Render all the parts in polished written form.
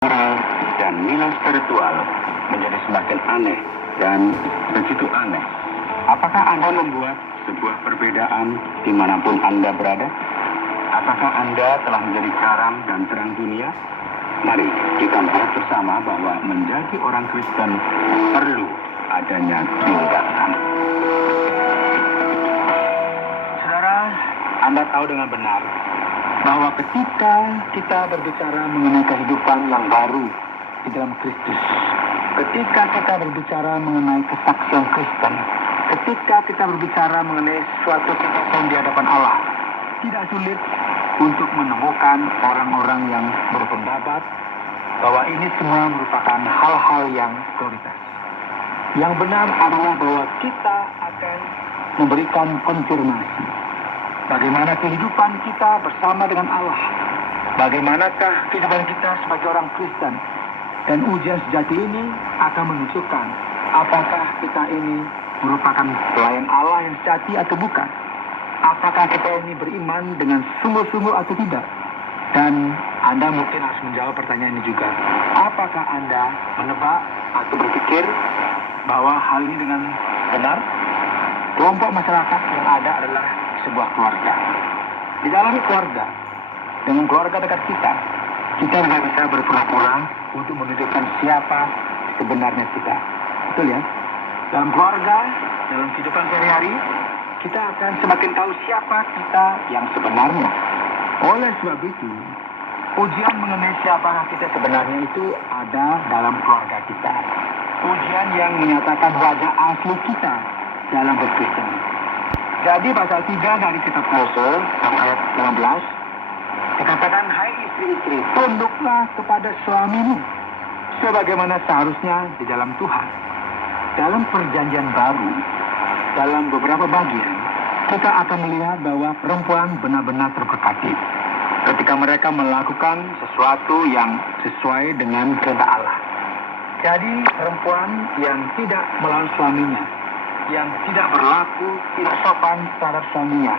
moral dan nilai spiritual menjadi semakin aneh dan begitu aneh. Apakah Anda membuat sebuah perbedaan dimanapun Anda berada? Apakah Anda telah menjadi garam dan terang dunia? Mari kita melihat bersama bahwa menjadi orang Kristen perlu adanya tindakan. Saudara, Anda tahu dengan benar bahwa ketika kita berbicara mengenai kehidupan yang baru di dalam Kristus, ketika kita berbicara mengenai kesaksian Kristen, ketika kita berbicara mengenai suatu kesaksian di hadapan Allah, tidak sulit untuk menemukan orang-orang yang berpendapat bahwa ini semua merupakan hal-hal yang prioritas. Yang benar adalah bahwa kita akan memberikan konfirmasi bagaimana kehidupan kita bersama dengan Allah, bagaimanakah kehidupan kita sebagai orang Kristen. Dan ujian sejati ini akan menunjukkan apakah kita ini merupakan pelayan Allah yang sejati atau bukan. Apakah kita ini beriman dengan sungguh-sungguh atau tidak. Dan Anda mungkin harus menjawab pertanyaan ini juga. Apakah Anda menebak atau berpikir bahwa hal ini dengan benar? Kelompok masyarakat yang ada adalah sebuah keluarga. Di dalam keluarga, dengan keluarga dekat kita tidak bisa berpura-pura untuk menunjukkan siapa sebenarnya kita. Betul ya? Dalam keluarga, dalam kehidupan sehari-hari, kita akan semakin tahu siapa kita yang sebenarnya. Oleh sebab itu, ujian mengenai siapa kita sebenarnya itu ada dalam keluarga kita. Ujian yang menyatakan wajah asli kita dalam berkristen. Jadi pasal 3 dari kitab Kolose ayat 18 dikatakan, hai istri-istri, tunduklah kepada suamimu sebagaimana seharusnya di dalam Tuhan. Dalam perjanjian baru, dalam beberapa bagian, kita akan melihat bahwa perempuan benar-benar terberkati ketika mereka melakukan sesuatu yang sesuai dengan kehendak Allah. Jadi perempuan yang tidak melawan suaminya, yang tidak berlaku tidak sopan terhadap suaminya,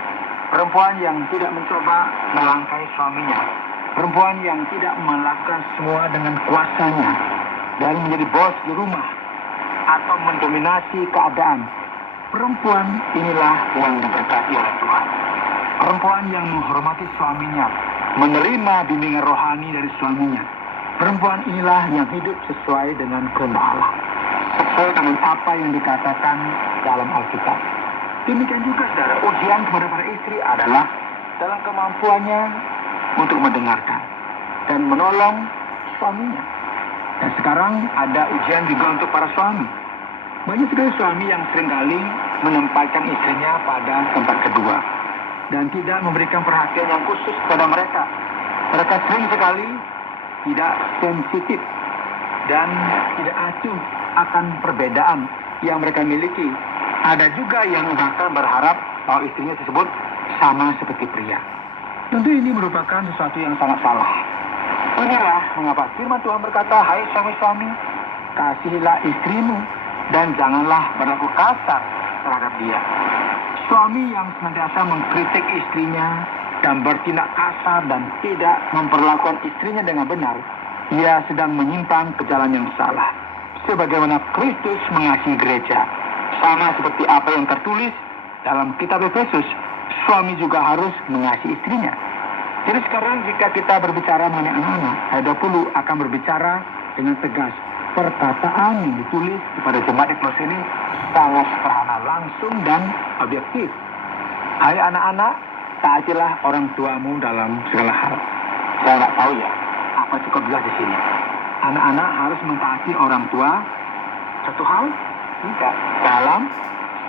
perempuan yang tidak mencoba melangkahi suaminya, perempuan yang tidak melakukan semua dengan kuasanya dan menjadi bos di rumah atau mendominasi keadaan. Perempuan inilah yang diberkati oleh Tuhan. Perempuan yang menghormati suaminya, menerima bimbingan rohani dari suaminya. Perempuan inilah yang hidup sesuai dengan kehendak Allah, sesuai dengan apa yang dikatakan dalam Alkitab. Demikian juga saudara, ujian kepada para istri adalah dalam kemampuannya untuk mendengarkan dan menolong suaminya. Dan sekarang ada ujian juga untuk para suami. Banyak sekali suami yang seringkali menempatkan istrinya pada tempat kedua dan tidak memberikan perhatian yang khusus kepada mereka. Mereka sering sekali tidak sensitif dan tidak acuh akan perbedaan yang mereka miliki. Ada juga yang bahkan berharap bahwa istrinya tersebut sama seperti pria. Tentu ini merupakan sesuatu yang sangat salah. Inilah mengapa firman Tuhan berkata, hai suami-suami, kasihilah istrimu dan janganlah berlaku kasar terhadap dia. Suami yang senantiasa mengkritik istrinya dan bertindak kasar dan tidak memperlakukan istrinya dengan benar, ia sedang menyimpang ke jalan yang salah. Sebagaimana Kristus mengasihi gereja, sama seperti apa yang tertulis dalam kitab Efesus, suami juga harus mengasihi istrinya. Jadi sekarang jika kita berbicara mengenai anak-anak, ayat 20 akan berbicara dengan tegas. Perkataan yang ditulis kepada jemaat di Kolose ini sangat sederhana, langsung dan objektif. Hai anak-anak, taatilah orang tuamu dalam segala hal. Saya nggak tahu ya, apa cukup jelas di sini. Anak-anak harus mentaati orang tua satu hal? Tidak, dalam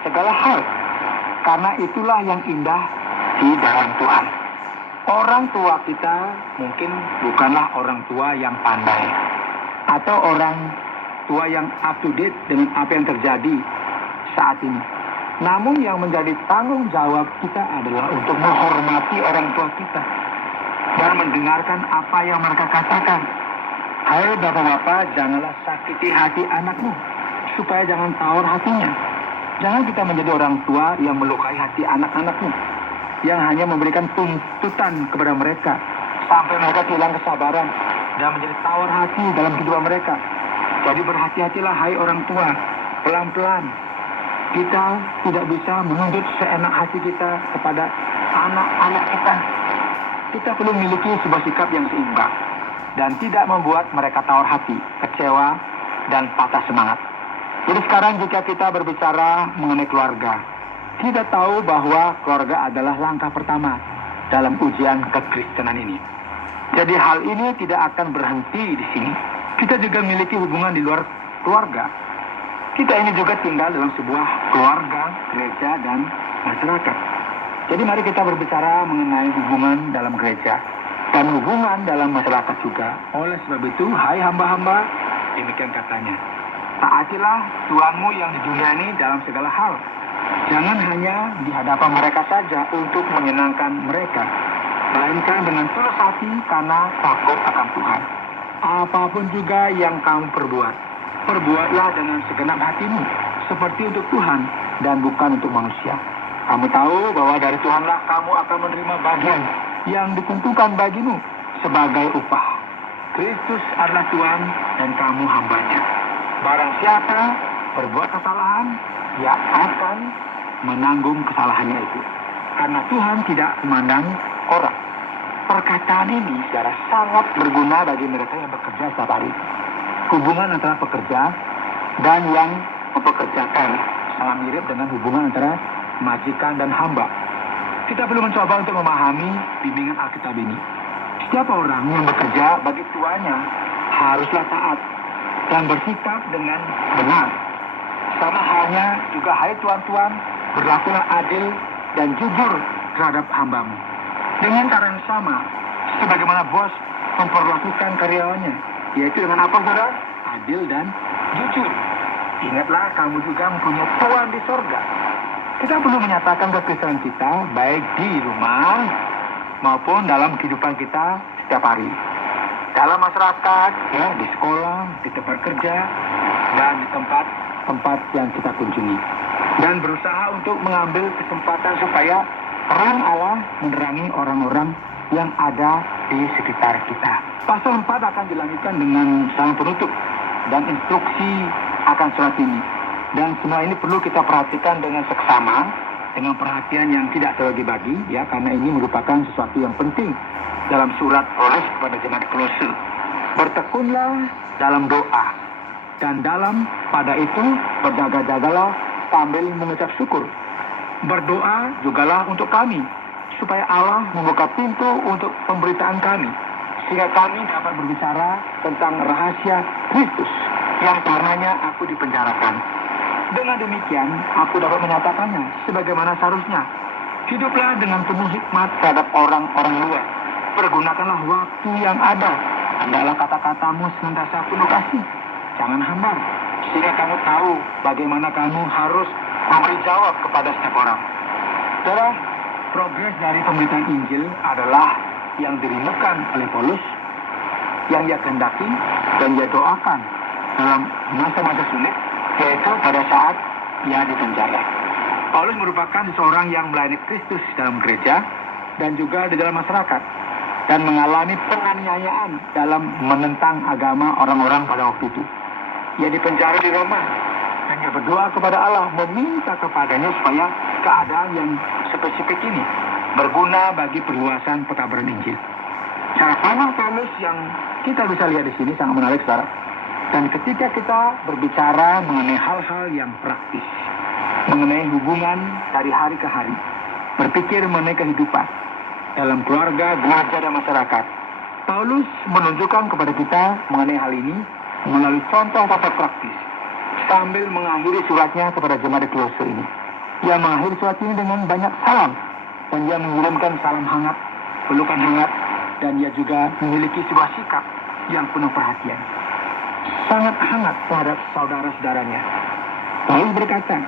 segala hal. Karena itulah yang indah di dalam Tuhan. Orang tua kita mungkin bukanlah orang tua yang pandai atau orang tua yang up to date dengan apa yang terjadi saat ini. Namun yang menjadi tanggung jawab kita adalah untuk menghormati orang tua kita dan mendengarkan apa yang mereka katakan. Hai bapak-bapak, janganlah sakiti hati anakmu supaya jangan tawar hatinya. Jangan kita menjadi orang tua yang melukai hati anak-anakmu, yang hanya memberikan tuntutan kepada mereka sampai mereka kehilangan kesabaran dan menjadi tawar hati dalam kehidupan mereka. Jadi berhati-hatilah hai orang tua, pelan-pelan. Kita tidak bisa menuntut seenak hati kita kepada anak-anak kita. Kita perlu memiliki sebuah sikap yang seimbang dan tidak membuat mereka tawar hati, kecewa, dan patah semangat. Jadi sekarang jika kita berbicara mengenai keluarga, kita tahu bahwa keluarga adalah langkah pertama dalam ujian kekristenan ini. Jadi hal ini tidak akan berhenti di sini. Kita juga memiliki hubungan di luar keluarga. Kita ini juga tinggal dalam sebuah keluarga, gereja, dan masyarakat. Jadi mari kita berbicara mengenai hubungan dalam gereja dan hubungan dalam masyarakat juga. Oleh sebab itu, hai hamba-hamba, demikian katanya, taatilah Tuhanmu yang di dunia ini dalam segala hal. Jangan hanya di hadapan mereka saja untuk menyenangkan mereka, melainkan dengan tulus hati karena takut akan Tuhan. Apapun juga yang kamu perbuat, perbuatlah dengan segenap hatimu, seperti untuk Tuhan dan bukan untuk manusia. Kamu tahu bahwa dari Tuhanlah kamu akan menerima bagian yang ditentukan bagimu sebagai upah. Kristus adalah Tuhan dan kamu hambanya. Barang siapa berbuat kesalahan, dia akan menanggung kesalahannya itu. Karena Tuhan tidak memandang orang. Perkataan ini secara sangat berguna bagi mereka yang bekerja setiap hari. Hubungan antara pekerja dan yang mempekerjakan sangat mirip dengan hubungan antara majikan dan hamba. Kita perlu mencoba untuk memahami bimbingan Alkitab ini. Setiap orang yang bekerja bagi tuannya haruslah taat dan bersikap dengan benar. Sama halnya juga hai tuan-tuan, berlakulah adil dan jujur terhadap hambamu. Dengan cara yang sama, sebagaimana bos memperlakukan karyawannya, yaitu dengan apa, saudara? Adil dan jujur. Ingatlah, kamu juga mempunyai Tuhan di sorga. Kita perlu menyatakan kekristenan kita, baik di rumah maupun dalam kehidupan kita setiap hari. Dalam masyarakat, ya, di sekolah, di tempat kerja, dan di tempat yang kita kunjungi. Dan berusaha untuk mengambil kesempatan supaya terang Allah menerangi orang-orang yang ada di sekitar kita. Pasal 4 akan dilanjutkan dengan salam penutup dan instruksi akan surat ini. Dan semua ini perlu kita perhatikan dengan seksama, dengan perhatian yang tidak terbagi-bagi, ya, karena ini merupakan sesuatu yang penting dalam surat Paulus kepada jemaat Kolose. Bertekunlah dalam doa, dan dalam pada itu berjaga-jagalah sambil mengucap syukur. Berdoa jugalah untuk kami, supaya Allah membuka pintu untuk pemberitaan kami, sehingga kami dapat berbicara tentang rahasia Kristus yang karenanya aku dipenjarakan. Dengan demikian, aku dapat menyatakannya sebagaimana seharusnya. Hiduplah dengan penuh hikmat terhadap orang-orang luar. Pergunakanlah waktu yang ada. Hendaklah kata-katamu senantiasa penuh kasih. Jangan hambar, sehingga kamu tahu bagaimana kamu harus memberi jawab kepada setiap orang. Saudara, progres dari pemberitaan Injil adalah yang dirindukan oleh Paulus, yang dia kehendaki dan dia doakan dalam masa-masa sulit, yaitu pada saat ia dipenjara. Paulus merupakan seorang yang melayani Kristus dalam gereja dan juga di dalam masyarakat, dan mengalami penganiayaan dalam menentang agama orang-orang pada waktu itu. Ia dipenjara di Roma, dan ia berdoa kepada Allah, meminta kepadanya supaya keadaan yang spesifik ini berguna bagi perluasan pekabaran Injil. Cara pandang Paulus yang kita bisa lihat di sini sangat menarik, saudara. Dan ketika kita berbicara mengenai hal-hal yang praktis, mengenai hubungan dari hari ke hari, berpikir mengenai kehidupan dalam keluarga, gereja, dan masyarakat, Paulus menunjukkan kepada kita mengenai hal ini melalui contoh praktis, sambil mengakhiri suratnya kepada jemaat Kolose ini. Ia mengakhiri surat ini dengan banyak salam, dan dia mengirimkan salam hangat, pelukan hangat, dan dia juga memiliki sebuah sikap yang penuh perhatian, sangat hangat terhadap saudara-saudaranya. Paulus berkata,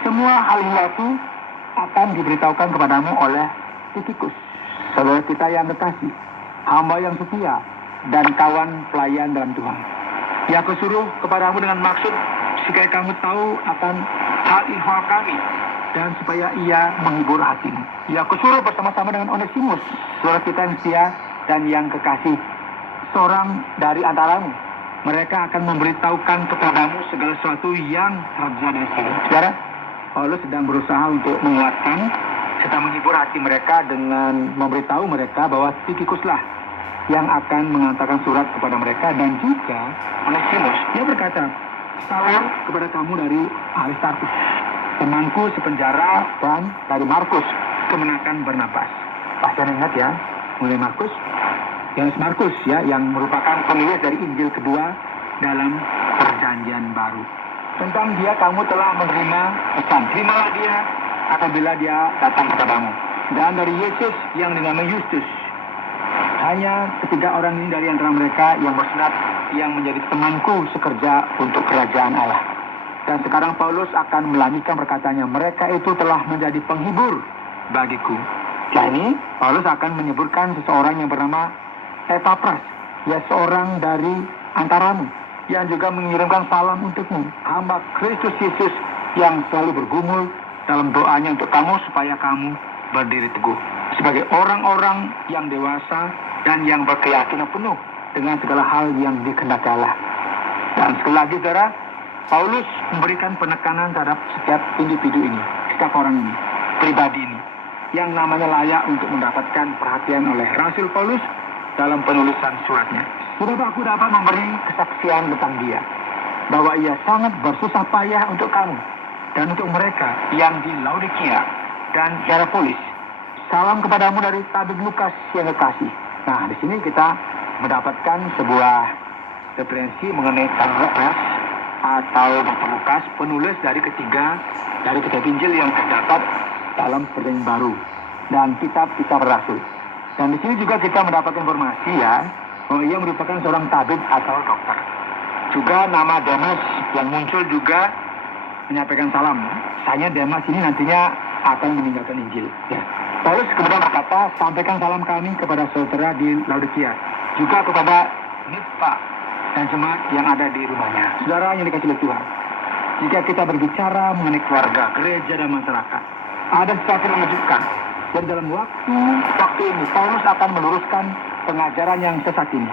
semua hal itu akan diberitahukan kepadamu oleh Titikus, saudara kita yang kekasih, hamba yang setia, dan kawan pelayan dalam Tuhan. Ya, aku suruh kepadamu dengan maksud supaya kamu tahu akan hal ihwal kami, dan supaya ia menghibur hatimu. Ya, aku suruh bersama-sama dengan Onesimus, saudara kita yang setia dan yang kekasih, seorang dari antaramu. Mereka akan memberitahukan kepadamu segala sesuatu yang terjadi di sini. Saudara, Paulus sedang berusaha untuk menguatkan serta menghibur hati mereka dengan memberitahu mereka bahwa Tikhikuslah yang akan mengantarkan surat kepada mereka, dan juga Onesimus. Dia berkata, salam kepada kamu dari Aristarchus, temanku sepenjara, dan dari Markus, kemenakan Barnabas. Pasti ingat ya, mulai Markus. Yohanes Markus ya, yang merupakan penulis dari Injil kedua dalam Perjanjian Baru. Tentang dia kamu telah menerima pesan. Terimalah dia apabila dia datang kepadamu. Dan dari Yesus yang dinamai Justus. Hanya ketiga orang ini dari antara mereka yang bersunat yang menjadi temanku sekerja untuk kerajaan Allah. Dan sekarang Paulus akan melanjutkan perkataannya. Mereka itu telah menjadi penghibur bagiku. Nah ini Paulus akan menyebutkan seseorang yang bernama Epapras, ya seorang dari antaramu yang juga mengirimkan salam untukmu, hamba Kristus Yesus yang selalu bergumul dalam doanya untuk kamu supaya kamu berdiri teguh sebagai orang-orang yang dewasa dan yang berkeyakinan penuh dengan segala hal yang dikehendaki Allah. Dan sekali lagi saudara, Paulus memberikan penekanan terhadap setiap individu ini, setiap orang ini, pribadi ini, yang namanya layak untuk mendapatkan perhatian oleh Rasul Paulus dalam penulisan suratnya. Sudah aku dapat memberi kesaksian tentang dia, bahwa ia sangat bersusah payah untuk kamu dan untuk mereka yang di Laodikia dan Hierapolis. Salam kepadamu dari tabib Lukas yang kekasih. Nah, di sini kita mendapatkan sebuah referensi mengenai Lukas atau Dr. Lukas, penulis dari ketiga Injil yang terdapat dalam Perjanjian Baru dan kitab-kitab Rasul. Dan di sini juga kita mendapat informasi ya, bahwa ia merupakan seorang tabib atau dokter. Juga nama Demas yang muncul juga menyampaikan salam. Saya Demas ini nantinya akan meninggalkan Injil. Ya. Paulus kemudian berkata, sampaikan salam kami kepada saudara di Laodikia, juga kepada Nimfa dan jemaat yang ada di rumahnya. Saudara yang dikasihi oleh Tuhan, jika kita berbicara mengenai keluarga, gereja, dan masyarakat, ada sesuatu yang mengejutkan. Dan dalam waktu ini, Paulus akan meluruskan pengajaran yang sesat ini.